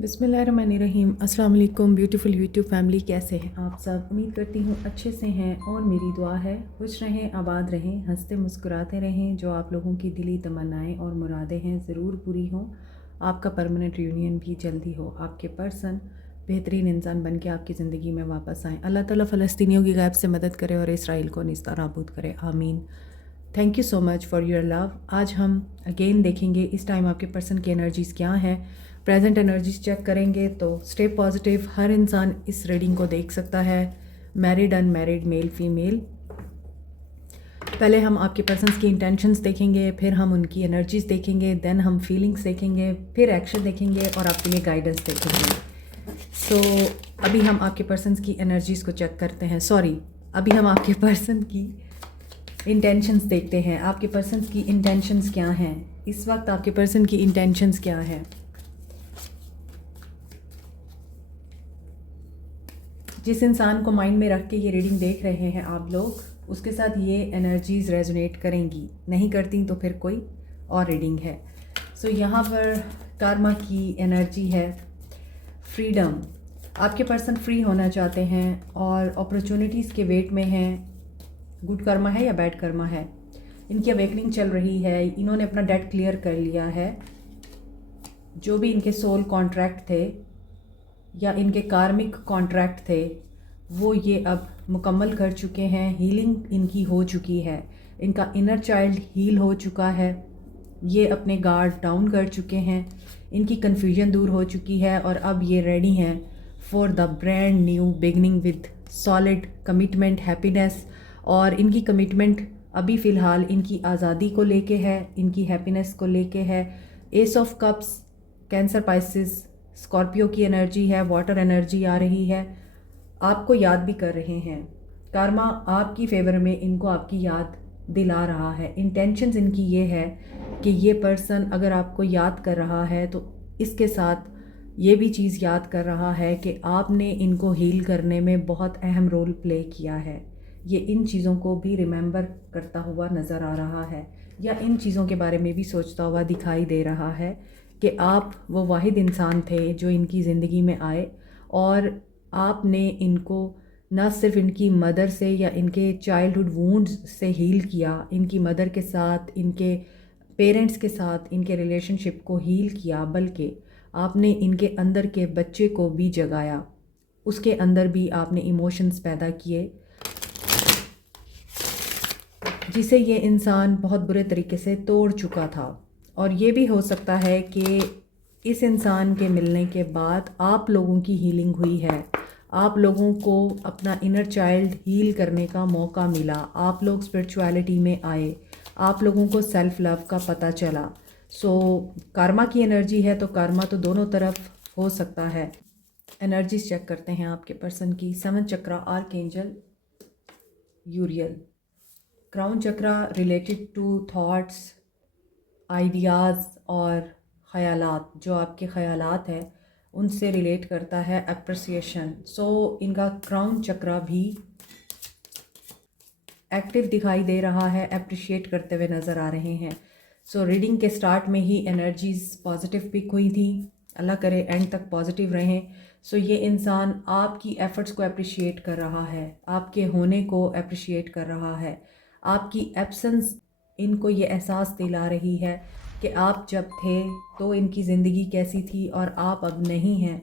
बिस्मिल्लाहिर्रहमानिर्रहीम। अस्सलाम वालेकुम ब्यूटीफुल यूट्यूब फैमिली, कैसे हैं आप सब? उम्मीद करती हूँ अच्छे से हैं और मेरी दुआ है खुश रहें, आबाद रहें, हंसते मुस्कुराते रहें। जो आप लोगों की दिली तमन्नाएं और मुरादें हैं ज़रूर पूरी हों। आपका परमानेंट यूनियन भी जल्दी हो। आपके पर्सन बेहतरीन इंसान बन के आपकी ज़िंदगी में वापस आएँ। अल्लाह ताला फ़लस्तीनियों की गायब से मदद करे और इसराइल को निस्ता नाबूद करे, आमीन। Thank you so much for your love. आज हम अगेन देखेंगे इस टाइम आपके पर्सन की एनर्जीज़ क्या हैं। प्रेजेंट एनर्जीज चेक करेंगे तो स्टे पॉजिटिव। हर इंसान इस रीडिंग को देख सकता है, मैरिड अनमैरिड, मेल फीमेल। पहले हम आपके पर्सन्स की इंटेंशंस देखेंगे, फिर हम उनकी एनर्जीज देखेंगे, देन हम फीलिंग्स देखेंगे, फिर एक्शन देखेंगे और आपके लिए गाइडेंस देखेंगे। सो अभी हम आपके पर्सन्स की एनर्जीज़ को चेक करते हैं। अभी हम आपके पर्सन की इंटेंशंस देखते हैं। आपके पर्सन्स की इंटेंशंस क्या हैं इस वक्त? आपके पर्सन की इंटेंशंस क्या है? जिस इंसान को माइंड में रख के ये रीडिंग देख रहे हैं आप लोग, उसके साथ ये एनर्जीज़ रेजोनेट करेंगी, नहीं करती तो फिर कोई और रीडिंग है। सो यहाँ पर कार्मा की एनर्जी है फ्रीडम। आपके पर्सन फ्री होना चाहते हैं और अपॉर्चुनिटीज़ के वेट में हैं। गुड कर्मा है या बैड कर्मा है, इनकी अवेकनिंग चल रही है। इन्होंने अपना डेट क्लियर कर लिया है। जो भी इनके सोल कॉन्ट्रैक्ट थे या इनके कार्मिक कॉन्ट्रैक्ट थे, वो ये अब मुकम्मल कर चुके हैं। हीलिंग इनकी हो चुकी है। इनका इनर चाइल्ड हील हो चुका है। ये अपने गार्ड डाउन कर चुके हैं। इनकी कन्फ्यूजन दूर हो चुकी है और अब ये रेडी हैं for the brand new beginning with solid commitment, happiness. और इनकी कमिटमेंट अभी फ़िलहाल इनकी आज़ादी को लेके है, इनकी हैप्पीनेस को लेके है। S of cups, cancer, Pisces, Scorpio की एनर्जी है, वाटर एनर्जी आ रही है। आपको याद भी कर रहे हैं। कार्मा आपकी फेवर में इनको आपकी याद दिला रहा है। इंटेंशंस इनकी ये है कि ये पर्सन अगर आपको याद कर रहा है तो इसके साथ ये भी चीज़ याद कर रहा है कि आपने इनको हील करने में बहुत अहम रोल प्ले किया है। ये इन चीज़ों को भी रिमेंबर करता हुआ नज़र आ रहा है या इन चीज़ों के बारे में भी सोचता हुआ दिखाई दे रहा है कि आप वो वाहिद इंसान थे जो इनकी ज़िंदगी में आए और आपने इनको न सिर्फ इनकी मदर से या इनके चाइल्डहुड वूंड्स से हील किया, इनकी मदर के साथ, इनके पेरेंट्स के साथ इनके रिलेशनशिप को हील किया, बल्कि आपने इनके अंदर के बच्चे को भी जगाया। उसके अंदर भी आपने इमोशंस पैदा किए जिसे ये इंसान बहुत बुरे तरीके से तोड़ चुका था। और ये भी हो सकता है कि इस इंसान के मिलने के बाद आप लोगों की हीलिंग हुई है। आप लोगों को अपना इनर चाइल्ड हील करने का मौका मिला। आप लोग स्पिरिचुअलिटी में आए, आप लोगों को सेल्फ लव का पता चला। सो कर्मा की एनर्जी है तो कर्मा तो दोनों तरफ हो सकता है। एनर्जीज चेक करते हैं आपके पर्सन की। 7 chakra, archangel Uriel. Crown chakra related to thoughts, ideas और ख़यालात। जो आपके ख़यालात हैं उनसे रिलेट करता है। अप्रिसिएशन। सो इनका क्राउन चक्रा भी एक्टिव दिखाई दे रहा है, अप्रिशिएट करते हुए नज़र आ रहे हैं। सो रीडिंग के स्टार्ट में ही एनर्जीज़ पॉजिटिव पिक हुई थी। अल्लाह करे एंड तक पॉजिटिव रहें। सो ये इंसान आपकी एफ़र्ट्स को अप्रिशिएट कर रहा है, आपके होने को अप्रिशिएट कर रहा है। आपकी एब्सेंस इनको ये एहसास दिला रही है कि आप जब थे तो इनकी ज़िंदगी कैसी थी और आप अब नहीं हैं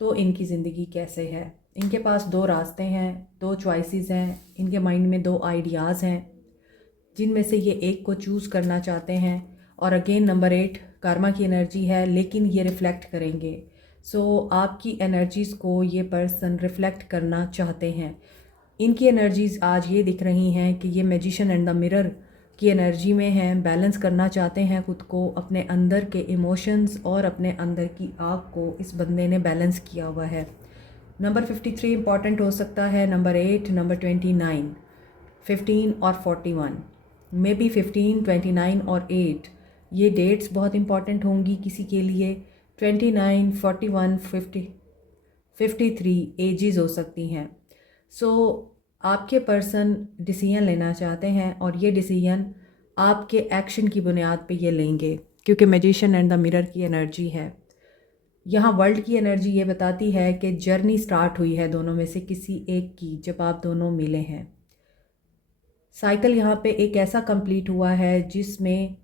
तो इनकी ज़िंदगी कैसे है। इनके पास 2 रास्ते हैं, 2 चॉइसेस हैं। इनके माइंड में 2 आइडियाज़ हैं जिनमें से ये एक को चूज़ करना चाहते हैं। और अगेन नंबर 8 कर्मा की एनर्जी है, लेकिन ये रिफ़्लेक्ट करेंगे। सो आपकी एनर्जीज़ को ये पर्सन रिफ़्लेक्ट करना चाहते हैं। इनकी एनर्जीज़ आज ये दिख रही हैं कि ये मैजिशियन एंड द मिरर की एनर्जी में हैं। बैलेंस करना चाहते हैं खुद को, अपने अंदर के इमोशंस और अपने अंदर की आग को इस बंदे ने बैलेंस किया हुआ है। नंबर 53 इंपॉर्टेंट हो सकता है, नंबर 8, नंबर 29, 15 और 41, मे बी 15, 29 और 8 ये डेट्स बहुत इंपॉर्टेंट होंगी किसी के लिए। 29, 41, 50, 53 एजेस हो सकती हैं। सो आपके पर्सन डिसीजन लेना चाहते हैं और ये डिसीजन आपके एक्शन की बुनियाद पे ये लेंगे, क्योंकि मैजिशियन एंड द मिरर की एनर्जी है। यहाँ वर्ल्ड की एनर्जी ये बताती है कि जर्नी स्टार्ट हुई है दोनों में से किसी एक की, जब आप दोनों मिले हैं। साइकिल यहाँ पे एक ऐसा कंप्लीट हुआ है जिसमें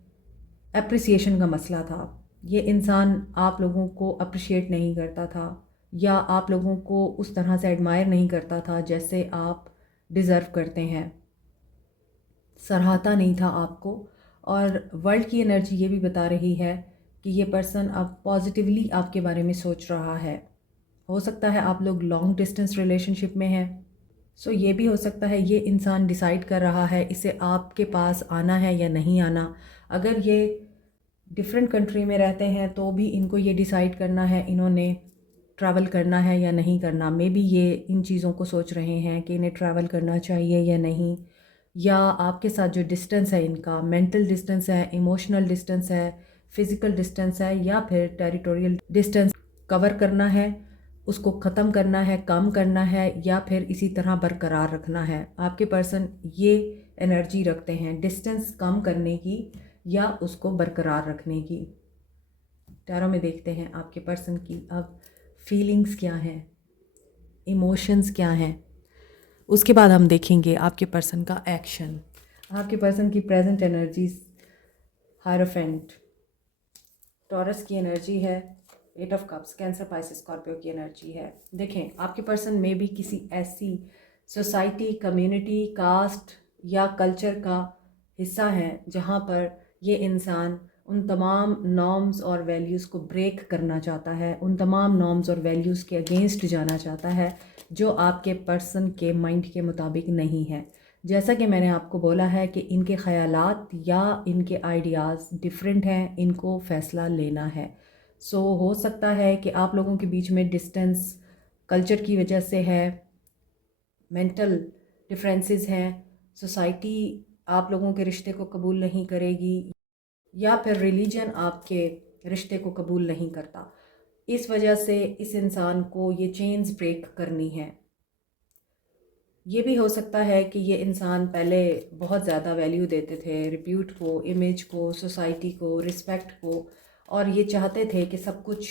अप्रिसिएशन का मसला था। ये इंसान आप लोगों को अप्रिशिएट नहीं करता था, या आप लोगों को उस तरह से एडमायर नहीं करता था जैसे आप डिज़र्व करते हैं, सराहता नहीं था आपको। और वर्ल्ड की एनर्जी ये भी बता रही है कि ये पर्सन अब पॉजिटिवली आपके बारे में सोच रहा है। हो सकता है आप लोग लॉन्ग डिस्टेंस रिलेशनशिप में हैं। सो ये भी हो सकता है ये इंसान डिसाइड कर रहा है इसे आपके पास आना है या नहीं आना। अगर ये डिफरेंट कंट्री में रहते हैं तो भी इनको ये डिसाइड करना है इन्होंने ट्रैवल करना है या नहीं करना। मे बी ये इन चीज़ों को सोच रहे हैं कि इन्हें ट्रैवल करना चाहिए या नहीं, या आपके साथ जो डिस्टेंस है इनका, मेंटल डिस्टेंस है, इमोशनल डिस्टेंस है, फिज़िकल डिस्टेंस है, या फिर टेरिटोरियल डिस्टेंस कवर करना है, उसको ख़त्म करना है, कम करना है, या फिर इसी तरह बरकरार रखना है। आपके पर्सन ये एनर्जी रखते हैं डिस्टेंस कम करने की या उसको बरकरार रखने की। टैरो में देखते हैं आपके पर्सन की अब फीलिंग्स क्या हैं, इमोशंस क्या हैं। उसके बाद हम देखेंगे आपके पर्सन का एक्शन। आपके पर्सन की प्रेजेंट एनर्जीज, हायरोफेंट, टॉरस की एनर्जी है, 8 of cups, cancer, Pisces, Scorpio की एनर्जी है। देखें आपके पर्सन में भी किसी ऐसी सोसाइटी, कम्युनिटी, कास्ट या कल्चर का हिस्सा है जहाँ पर ये इंसान उन तमाम नॉर्म्स और वैल्यूज़ को ब्रेक करना चाहता है, उन तमाम नॉर्म्स और वैल्यूज़ के अगेंस्ट जाना चाहता है जो आपके पर्सन के माइंड के मुताबिक नहीं है। जैसा कि मैंने आपको बोला है कि इनके ख़यालात या इनके आइडियाज़ डिफरेंट हैं, इनको फ़ैसला लेना है। सो हो सकता है कि आप लोगों के बीच में डिस्टेंस कल्चर की वजह से है, मेंटल डिफरेंसेस हैं, सोसाइटी आप लोगों के रिश्ते को कबूल नहीं करेगी, या फिर रिलीजन आपके रिश्ते को कबूल नहीं करता। इस वजह से इस इंसान को ये चेन्स ब्रेक करनी है। ये भी हो सकता है कि ये इंसान पहले बहुत ज़्यादा वैल्यू देते थे रिप्यूट को, इमेज को, सोसाइटी को, रिस्पेक्ट को, और ये चाहते थे कि सब कुछ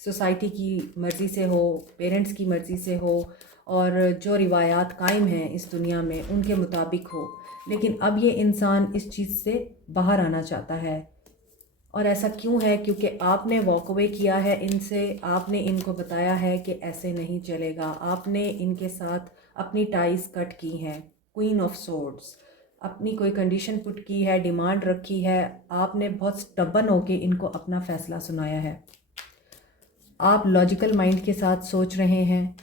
सोसाइटी की मर्ज़ी से हो, पेरेंट्स की मर्ज़ी से हो, और जो रिवायात कायम हैं इस दुनिया में उनके मुताबिक हो। लेकिन अब ये इंसान इस चीज़ से बाहर आना चाहता है। और ऐसा क्यों है? क्योंकि आपने वॉक अवे किया है इनसे, आपने इनको बताया है कि ऐसे नहीं चलेगा, आपने इनके साथ अपनी टाइज कट की हैं। क्वीन ऑफ सोर्ड्स, अपनी कोई कंडीशन पुट की है, डिमांड रखी है, आपने बहुत स्टबन होके इनको अपना फ़ैसला सुनाया है। आप लॉजिकल माइंड के साथ सोच रहे हैं,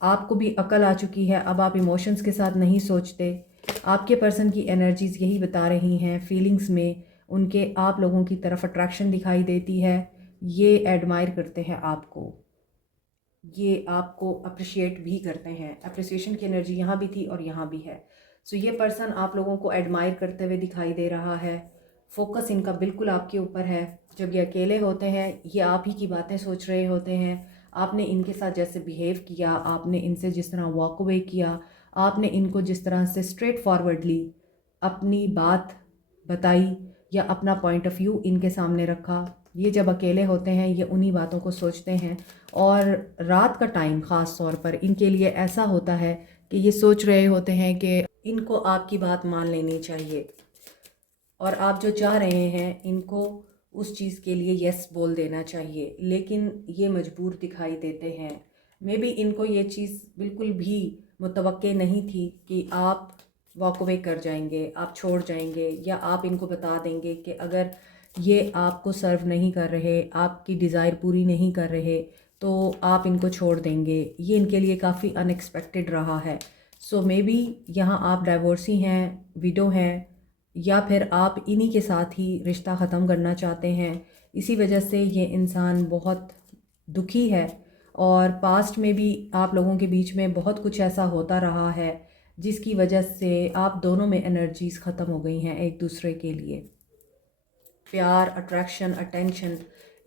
आपको भी अकल आ चुकी है, अब आप इमोशंस के साथ नहीं सोचते। आपके पर्सन की एनर्जीज़ यही बता रही हैं, फीलिंग्स में उनके आप लोगों की तरफ अट्रैक्शन दिखाई देती है, ये एडमायर करते हैं आपको, ये आपको अप्रिशिएट भी करते हैं। अप्रिसिएशन की एनर्जी यहाँ भी थी और यहाँ भी है। सो ये पर्सन आप लोगों को एडमायर करते हुए दिखाई दे रहा है। फोकस इनका बिल्कुल आपके ऊपर है। जब ये अकेले होते हैं ये आप ही की बातें सोच रहे होते हैं। आपने इनके साथ जैसे बिहेव किया, आपने इनसे जिस तरह वॉक अवे किया, आपने इनको जिस तरह से स्ट्रेट फॉरवर्डली अपनी बात बताई या अपना पॉइंट ऑफ व्यू इनके सामने रखा, ये जब अकेले होते हैं ये उन्हीं बातों को सोचते हैं। और रात का टाइम ख़ास तौर पर इनके लिए ऐसा होता है कि ये सोच रहे होते हैं कि इनको आपकी बात मान लेनी चाहिए, और आप जो चाह रहे हैं इनको उस चीज़ के लिए यस बोल देना चाहिए, लेकिन ये मजबूर दिखाई देते हैं। मे बी इनको ये चीज़ बिल्कुल भी मुतवक्के नहीं थी कि आप वॉक अवे कर जाएंगे, आप छोड़ जाएंगे, या आप इनको बता देंगे कि अगर ये आपको सर्व नहीं कर रहे, आपकी डिज़ायर पूरी नहीं कर रहे, तो आप इनको छोड़ देंगे। ये इनके लिए काफ़ी अनएक्सपेक्टेड रहा है। सो मे बी यहाँ आप डाइवोर्सी हैं, विडो हैं, या फिर आप इन्हीं के साथ ही रिश्ता ख़त्म करना चाहते हैं। इसी वजह से ये इंसान बहुत दुखी है, और पास्ट में भी आप लोगों के बीच में बहुत कुछ ऐसा होता रहा है जिसकी वजह से आप दोनों में एनर्जीज़ ख़त्म हो गई हैं एक दूसरे के लिए। प्यार, अट्रैक्शन, अटेंशन,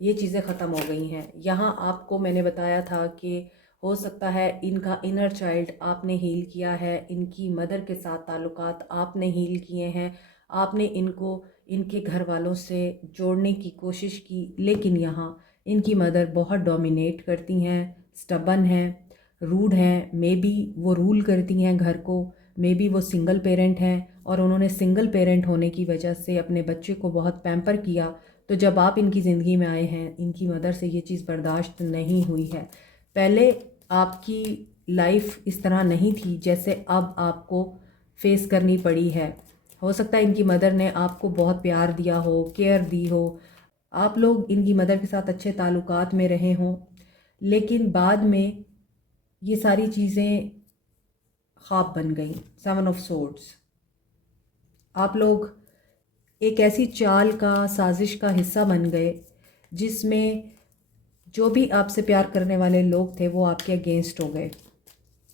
ये चीज़ें ख़त्म हो गई हैं। यहाँ आपको मैंने बताया था कि हो सकता है इनका इनर चाइल्ड आपने हील किया है, इनकी मदर के साथ ताल्लुकात आपने हील किए हैं, आपने इनको इनके घर वालों से जोड़ने की कोशिश की, लेकिन यहाँ इनकी मदर बहुत डोमिनेट करती हैं, स्टबन हैं, रूड हैं, मे बी वो रूल करती हैं घर को, मे बी वो सिंगल पेरेंट हैं और उन्होंने सिंगल पेरेंट होने की वजह से अपने बच्चे को बहुत पैम्पर किया। तो जब आप इनकी ज़िंदगी में आए हैं, इनकी मदर से ये चीज़ बर्दाश्त नहीं हुई है। पहले आपकी लाइफ इस तरह नहीं थी जैसे अब आपको फेस करनी पड़ी है। हो सकता है इनकी मदर ने आपको बहुत प्यार दिया हो, केयर दी हो, आप लोग इनकी मदर के साथ अच्छे ताल्लुकात में रहे हों, लेकिन बाद में ये सारी चीज़ें ख्वाब बन गई। 7 ऑफ सोर्ड्स, आप लोग एक ऐसी चाल का, साजिश का हिस्सा बन गए जिसमें जो भी आपसे प्यार करने वाले लोग थे वो आपके अगेंस्ट हो गए।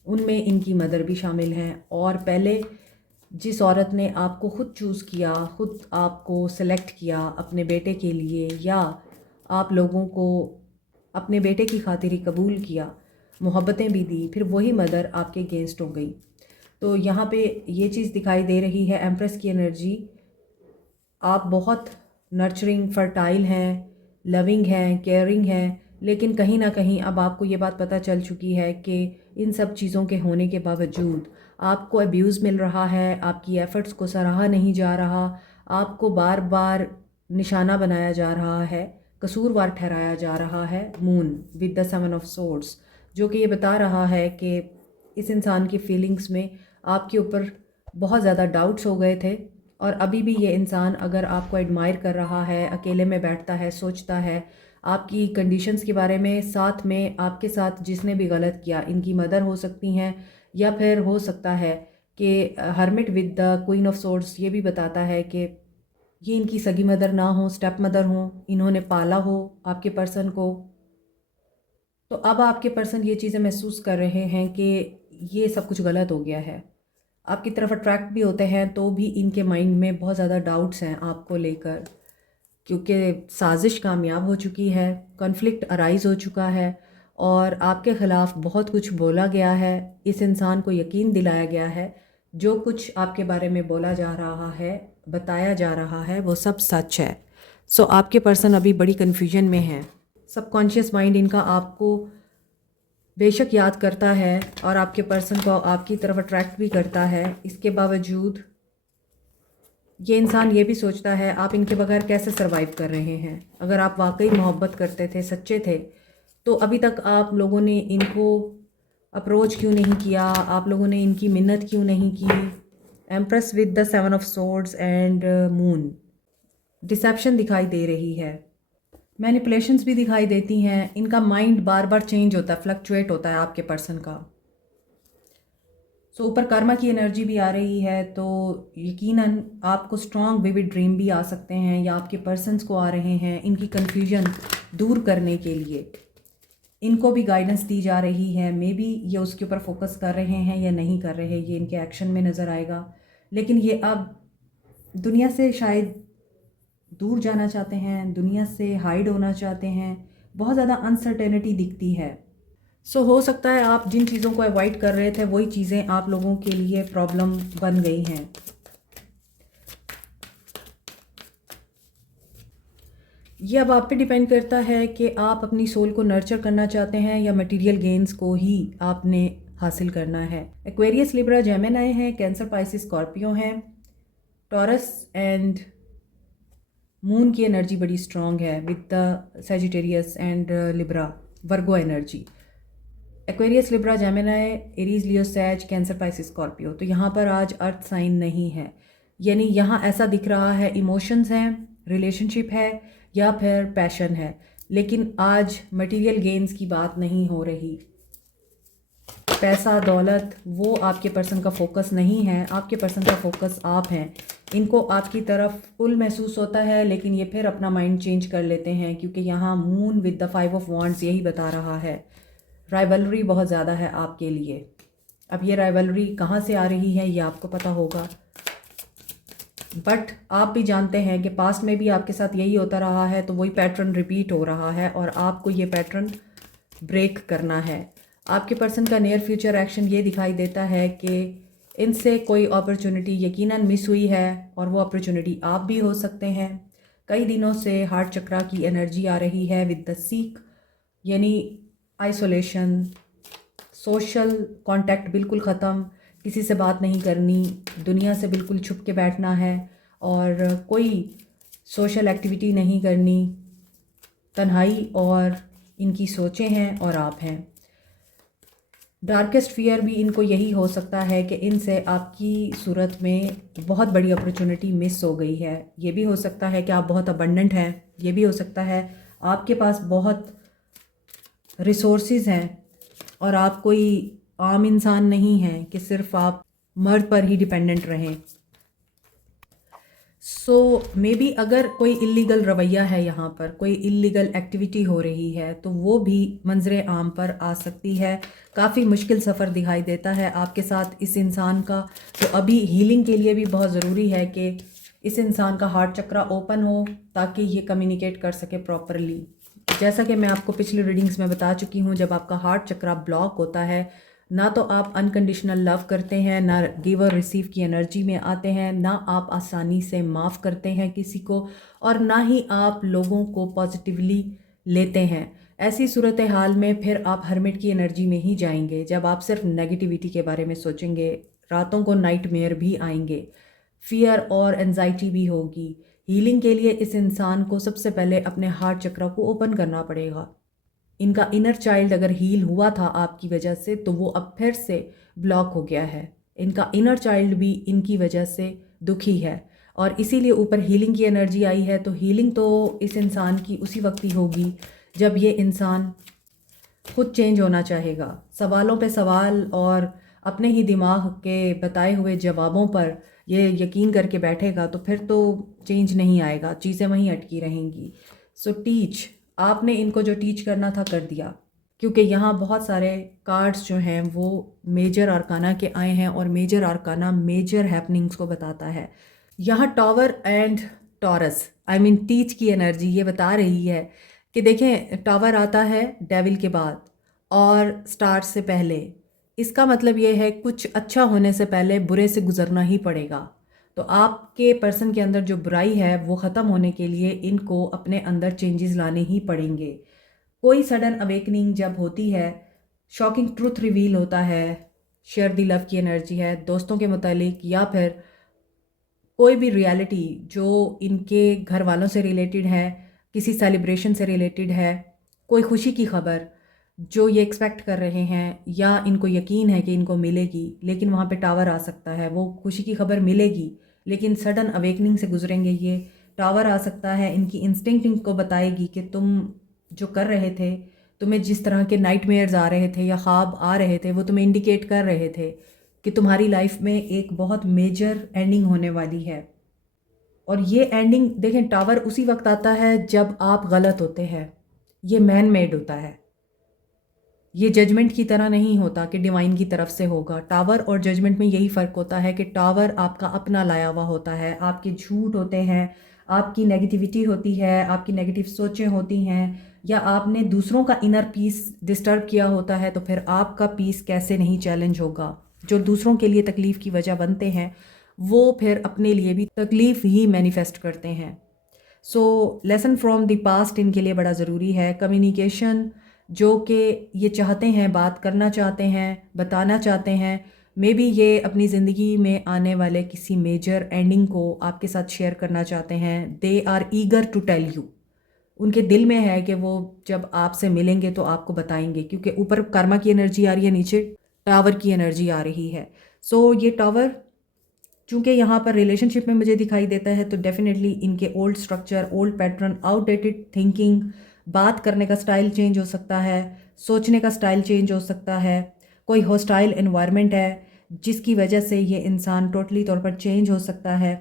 उनमें इनकी मदर भी शामिल हैं। और पहले जिस औरत ने आपको ख़ुद चूज़ किया, ख़ुद आपको सेलेक्ट किया अपने बेटे के लिए, या आप लोगों को अपने बेटे की खातिर ही कबूल किया, मोहब्बतें भी दी, फिर वही मदर आपके अगेंस्ट हो गई। तो यहाँ पे ये चीज़ दिखाई दे रही है, एम्प्रेस की एनर्जी, आप बहुत नर्चरिंग, फर्टाइल हैं, लविंग हैं, केयरिंग हैं, लेकिन कहीं ना कहीं अब आपको ये बात पता चल चुकी है कि इन सब चीज़ों के होने के बावजूद आपको अब्यूज़ मिल रहा है, आपकी एफ़र्ट्स को सराहा नहीं जा रहा, आपको बार बार निशाना बनाया जा रहा है, कसूरवार ठहराया जा रहा है। Moon with the 7 of swords, जो कि ये बता रहा है कि इस इंसान की फ़ीलिंग्स में आपके ऊपर बहुत ज़्यादा डाउट्स हो गए थे, और अभी भी ये इंसान अगर आपको एडमायर कर रहा है, अकेले में बैठता है, सोचता है आपकी कंडीशंस के बारे में, साथ में आपके साथ जिसने भी गलत किया, इनकी मदर हो सकती हैं, या फिर हो सकता है कि hermit with the queen of swords ये भी बताता है कि ये इनकी सगी मदर ना हो, स्टेप मदर हो, इन्होंने पाला हो आपके पर्सन को। तो अब आपके पर्सन ये चीज़ें महसूस कर रहे हैं कि ये सब कुछ गलत हो गया है, आपकी तरफ अट्रैक्ट भी होते हैं, तो भी इनके माइंड में बहुत ज़्यादा डाउट्स हैं आपको लेकर, क्योंकि साजिश कामयाब हो चुकी है, कॉन्फ्लिक्ट अराइज़ हो चुका है और आपके ख़िलाफ़ बहुत कुछ बोला गया है। इस इंसान को यकीन दिलाया गया है जो कुछ आपके बारे में बोला जा रहा है, बताया जा रहा है, वो सब सच है। सो आपके पर्सन अभी बड़ी कन्फ्यूजन में हैं। सबकॉन्शियस माइंड इनका आपको बेशक याद करता है और आपके पर्सन को आपकी तरफ अट्रैक्ट भी करता है, इसके बावजूद ये इंसान ये भी सोचता है आप इनके बगैर कैसे सरवाइव कर रहे हैं। अगर आप वाकई मोहब्बत करते थे, सच्चे थे, तो अभी तक आप लोगों ने इनको अप्रोच क्यों नहीं किया, आप लोगों ने इनकी मिन्नत क्यों नहीं की। Empress with the 7 of swords and moon, deception दिखाई दे रही है, मैनिपुलेशंस भी दिखाई देती हैं। इनका माइंड बार बार चेंज होता है, फ्लक्चुएट होता है आपके पर्सन का। सो ऊपर कर्मा की एनर्जी भी आ रही है, तो यकीनन आपको स्ट्रॉन्ग विविड ड्रीम भी आ सकते हैं, या आपके पर्सन्स को आ रहे हैं इनकी कन्फ्यूजन दूर करने के लिए। इनको भी गाइडेंस दी जा रही है, मे बी ये उसके ऊपर फोकस कर रहे हैं या नहीं कर रहे, ये इनके एक्शन में नज़र आएगा। लेकिन ये अब दुनिया से शायद दूर जाना चाहते हैं, दुनिया से हाइड होना चाहते हैं, बहुत ज़्यादा अनसर्टेनिटी दिखती है। सो हो सकता है आप जिन चीज़ों को अवॉइड कर रहे थे वही चीज़ें आप लोगों के लिए प्रॉब्लम बन गई हैं। ये अब आप पे डिपेंड करता है कि आप अपनी सोल को नर्चर करना चाहते हैं या मटेरियल गेन्स को ही आपने हासिल करना है। एक्वेरियस, लिब्रा, जेमिनी हैं, कैंसर, पाइसिस, स्कॉर्पियो हैं, टॉरस एंड मून की एनर्जी बड़ी स्ट्रॉन्ग है with the Sagittarius and Libra, Virgo energy. Aquarius, Libra, Gemini, Aries, Leo, Sag, Cancer, Pisces, Scorpio. तो यहाँ पर आज अर्थ साइन नहीं है, यानी यहाँ ऐसा दिख रहा है इमोशंस हैं, रिलेशनशिप है या फिर पैशन है, लेकिन आज मटेरियल गेन्स की बात नहीं हो रही। पैसा, दौलत, वो आपके पर्सन का फोकस नहीं है, आपके पर्सन का फोकस आप हैं। इनको आपकी तरफ पुल महसूस होता है, लेकिन ये फिर अपना माइंड चेंज कर लेते हैं, क्योंकि यहाँ moon with the 5 of wands यही बता रहा है, राइवलरी बहुत ज़्यादा है आपके लिए। अब ये राइवलरी कहाँ से आ रही है ये आपको पता होगा, बट आप भी जानते हैं कि पास्ट में भी आपके साथ यही होता रहा है, तो वही पैटर्न रिपीट हो रहा है और आपको ये पैटर्न ब्रेक करना है। आपके पर्सन का नियर फ्यूचर एक्शन ये दिखाई देता है कि इनसे कोई अपॉर्चुनिटी यकीनन मिस हुई है और वो अपॉर्चुनिटी आप भी हो सकते हैं। कई दिनों से हार्ट चक्रा की एनर्जी आ रही है विद द सीक, यानी आइसोलेशन, सोशल कांटेक्ट बिल्कुल ख़त्म, किसी से बात नहीं करनी, दुनिया से बिल्कुल छुप के बैठना है और कोई सोशल एक्टिविटी नहीं करनी, तन्हाई और इनकी सोचें हैं और आप हैं। डार्केस्ट फियर भी इनको यही हो सकता है कि इनसे आपकी सूरत में बहुत बड़ी अपॉर्चुनिटी मिस हो गई है। ये भी हो सकता है कि आप बहुत अबंडेंट हैं, ये भी हो सकता है आपके पास बहुत रिसोर्सेज हैं और आप कोई आम इंसान नहीं हैं कि सिर्फ आप मर्द पर ही डिपेंडेंट रहें। सो मे बी अगर कोई इल्लीगल रवैया है, यहाँ पर कोई इल्लीगल एक्टिविटी हो रही है, तो वो भी मंजरे आम पर आ सकती है। काफ़ी मुश्किल सफ़र दिखाई देता है आपके साथ इस इंसान का। तो अभी हीलिंग के लिए भी बहुत ज़रूरी है कि इस इंसान का हार्ट चक्रा ओपन हो ताकि ये कम्युनिकेट कर सके प्रॉपरली। जैसा कि मैं आपको पिछली रीडिंग्स में बता चुकी हूँ, जब आपका हार्ट चक्रा ब्लॉक होता है, ना तो आप अनकंडीशनल लव करते हैं, ना गिव और रिसीव की एनर्जी में आते हैं, ना आप आसानी से माफ़ करते हैं किसी को, और ना ही आप लोगों को पॉजिटिवली लेते हैं। ऐसी सूरत हाल में फिर आप हर्मिट की एनर्जी में ही जाएंगे, जब आप सिर्फ नेगेटिविटी के बारे में सोचेंगे। रातों को नाइटमेयर भी आएंगे, फियर और एनजाइटी भी होगी। हीलिंग के लिए इस इंसान को सबसे पहले अपने हार्ट चक्र को ओपन करना पड़ेगा। इनका इनर चाइल्ड अगर हील हुआ था आपकी वजह से, तो वो अब फिर से ब्लॉक हो गया है। इनका इनर चाइल्ड भी इनकी वजह से दुखी है और इसीलिए ऊपर हीलिंग की एनर्जी आई है। तो हीलिंग तो इस इंसान की उसी वक्त ही होगी जब ये इंसान खुद चेंज होना चाहेगा। सवालों पे सवाल और अपने ही दिमाग के बताए हुए जवाबों पर ये यकीन करके बैठेगा तो फिर तो चेंज नहीं आएगा, चीज़ें वहीं अटकी रहेंगी। सो टीच, आपने इनको जो टीच करना था कर दिया, क्योंकि यहाँ बहुत सारे कार्ड्स जो हैं वो मेजर आर्काना के आए हैं और मेजर आर्काना मेजर हैपनिंग्स को बताता है। यहाँ tower and taurus, I mean teach की एनर्जी ये बता रही है कि देखें, टावर आता है डेविल के बाद और स्टार से पहले। इसका मतलब ये है कुछ अच्छा होने से पहले बुरे से गुजरना ही पड़ेगा। तो आपके पर्सन के अंदर जो बुराई है वो ख़त्म होने के लिए इनको अपने अंदर चेंजेस लाने ही पड़ेंगे। कोई सडन अवेकनिंग जब होती है, शॉकिंग ट्रूथ रिवील होता है, शेयर दी लव की एनर्जी है दोस्तों के मुतालिक, या फिर कोई भी रियलिटी जो इनके घर वालों से रिलेटेड है, किसी सेलिब्रेशन से रिलेटेड है, कोई खुशी की खबर जो ये एक्सपेक्ट कर रहे हैं या इनको यकीन है कि इनको मिलेगी, लेकिन वहाँ पे टावर आ सकता है। वो खुशी की खबर मिलेगी लेकिन सडन अवेकनिंग से गुजरेंगे ये। टावर आ सकता है, इनकी इंस्टिंक्ट इनको बताएगी कि तुम जो कर रहे थे, तुम्हें जिस तरह के नाइटमेयर्स आ रहे थे या ख्वाब आ रहे थे, वो तुम्हें इंडिकेट कर रहे थे कि तुम्हारी लाइफ में एक बहुत मेजर एंडिंग होने वाली है। और ये एंडिंग देखें, टावर उसी वक्त आता है जब आप गलत होते हैं। ये मैन मेड होता है, ये जजमेंट की तरह नहीं होता कि डिवाइन की तरफ से होगा। टावर और जजमेंट में यही फ़र्क होता है कि टावर आपका अपना लाया हुआ होता है, आपके झूठ होते हैं, आपकी नेगेटिविटी होती है, आपकी नेगेटिव सोचें होती हैं, या आपने दूसरों का इनर पीस डिस्टर्ब किया होता है, तो फिर आपका पीस कैसे नहीं चैलेंज होगा। जो दूसरों के लिए तकलीफ़ की वजह बनते हैं वो फिर अपने लिए भी तकलीफ़ ही मैनिफेस्ट करते हैं। So lesson from the past इनके लिए बड़ा ज़रूरी है। कम्युनिकेशन, जो कि ये चाहते हैं, बात करना चाहते हैं, बताना चाहते हैं, मे बी ये अपनी ज़िंदगी में आने वाले किसी मेजर एंडिंग को आपके साथ शेयर करना चाहते हैं। They are eager to tell you, उनके दिल में है कि वो जब आपसे मिलेंगे तो आपको बताएंगे, क्योंकि ऊपर कर्मा की एनर्जी आ रही है, नीचे टावर की एनर्जी आ रही है। सो ये टावर चूँकि यहाँ पर रिलेशनशिप में मुझे दिखाई देता है, तो डेफिनेटली इनके old structure, old pattern, outdated thinking, बात करने का स्टाइल चेंज हो सकता है, सोचने का स्टाइल चेंज हो सकता है, कोई हॉस्टाइल एनवायरनमेंट है जिसकी वजह से ये इंसान टोटली तौर पर चेंज हो सकता है।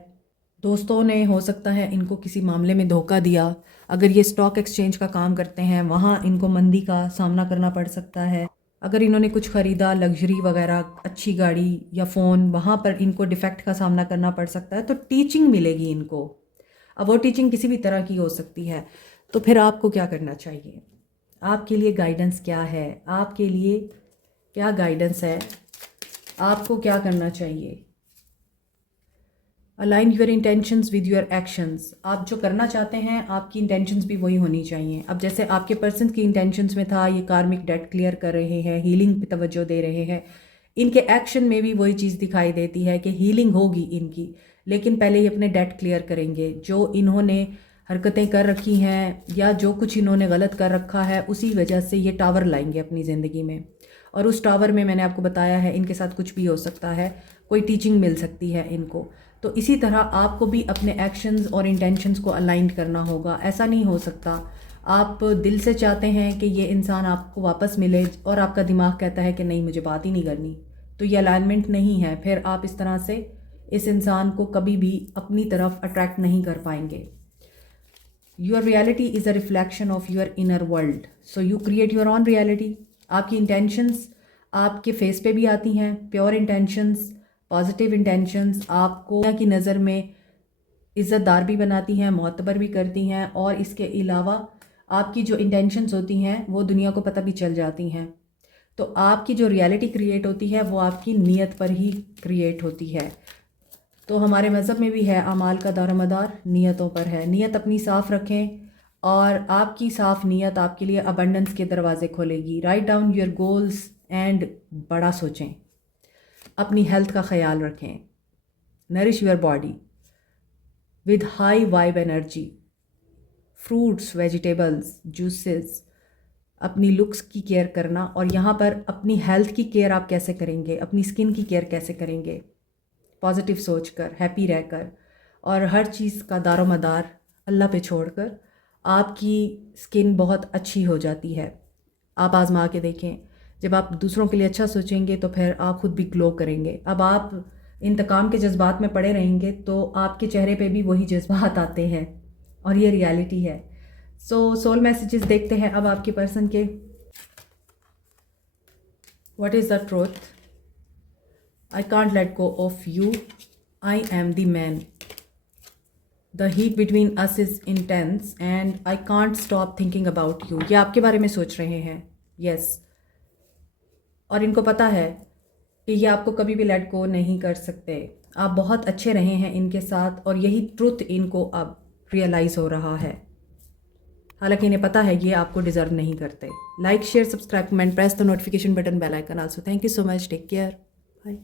दोस्तों ने हो सकता है इनको किसी मामले में धोखा दिया। अगर ये स्टॉक एक्सचेंज का काम करते हैं, वहाँ इनको मंदी का सामना करना पड़ सकता है। अगर इन्होंने कुछ ख़रीदा, लग्जरी वगैरह, अच्छी गाड़ी या फ़ोन, वहाँ पर इनको डिफ़ेक्ट का सामना करना पड़ सकता है। तो टीचिंग मिलेगी इनको। अब वो टीचिंग किसी भी तरह की हो सकती है। तो फिर आपको क्या करना चाहिए? आपके लिए गाइडेंस क्या है? आपके लिए क्या गाइडेंस है? आपको क्या करना चाहिए? Align your intentions with your actions. आप जो करना चाहते हैं आपकी इंटेंशंस भी वही होनी चाहिए। अब जैसे आपके पर्सन की इंटेंशंस में था ये कार्मिक डेट क्लियर कर रहे हैं, हीलिंग पे तवज्जो दे रहे हैं, इनके एक्शन में भी वही चीज़ दिखाई देती है कि हीलिंग होगी इनकी, लेकिन पहले ही अपने डेट क्लियर करेंगे। जो इन्होंने हरकतें कर रखी हैं या जो कुछ इन्होंने गलत कर रखा है उसी वजह से ये टावर लाएंगे अपनी ज़िंदगी में, और उस टावर में मैंने आपको बताया है इनके साथ कुछ भी हो सकता है, कोई टीचिंग मिल सकती है इनको। तो इसी तरह आपको भी अपने एक्शंस और इंटेंशंस को अलाइन करना होगा। ऐसा नहीं हो सकता आप दिल से चाहते हैं कि ये इंसान आपको वापस मिले और आपका दिमाग कहता है कि नहीं मुझे बात ही नहीं करनी, तो ये अलाइनमेंट नहीं है। फिर आप इस तरह से इस इंसान को कभी भी अपनी तरफ अट्रैक्ट नहीं कर पाएंगे। Your reality is a reflection of your inner world, so you create your on reality. आपकी इंटेंशंस आपके फेस पे भी आती हैं, प्योर इंटेंशंस, पॉजिटिव इंटेंशंस आपको दुनिया की नज़र में इज़्ज़तदार भी बनाती हैं, मोतबर भी करती हैं, और इसके अलावा आपकी जो इंटेंशंस होती हैं वो दुनिया को पता भी चल जाती हैं। तो आपकी जो रियलिटी क्रिएट होती है वो आपकी नीयत पर ही क्रिएट होती है। तो हमारे मज़हब में भी है अमाल का दारोमदार नीयतों पर है। नीयत अपनी साफ़ रखें और आपकी साफ़ नीयत आपके लिए अबंडेंस के दरवाज़े खोलेगी। Write down your goals and बड़ा सोचें। अपनी हेल्थ का ख्याल रखें। Nourish your body with high vibe energy, fruits, vegetables, juices. अपनी लुक्स की केयर करना, और यहाँ पर अपनी हेल्थ की केयर आप कैसे करेंगे, अपनी स्किन की केयर कैसे करेंगे, पॉजिटिव सोचकर, हैप्पी रहकर, और हर चीज़ का दारोमदार अल्लाह पे छोड़कर आपकी स्किन बहुत अच्छी हो जाती है। आप आज़मा के देखें। जब आप दूसरों के लिए अच्छा सोचेंगे तो फिर आप खुद भी ग्लो करेंगे। अब आप इंतकाम के जज्बात में पड़े रहेंगे तो आपके चेहरे पे भी वही जज्बात आते हैं, और ये रियलिटी है। सो सोल मैसेजेस देखते हैं अब आपके पर्सन के। What is the truth? I can't let go of you. I am the man. The heat between us is intense and I can't stop thinking about you. ये आपके बारे में सोच रहे हैं। Yes. और इनको पता है कि ये आपको कभी भी लेट गो नहीं कर सकते। आप बहुत अच्छे रहे हैं इनके साथ, और यही ट्रुथ इनको अब रियलाइज़ हो रहा है। हालांकि इन्हें पता है ये आपको डिज़र्व नहीं करते। Like, share, subscribe, comment, press the notification button, bell icon also. Thank you so much. Take care. Bye.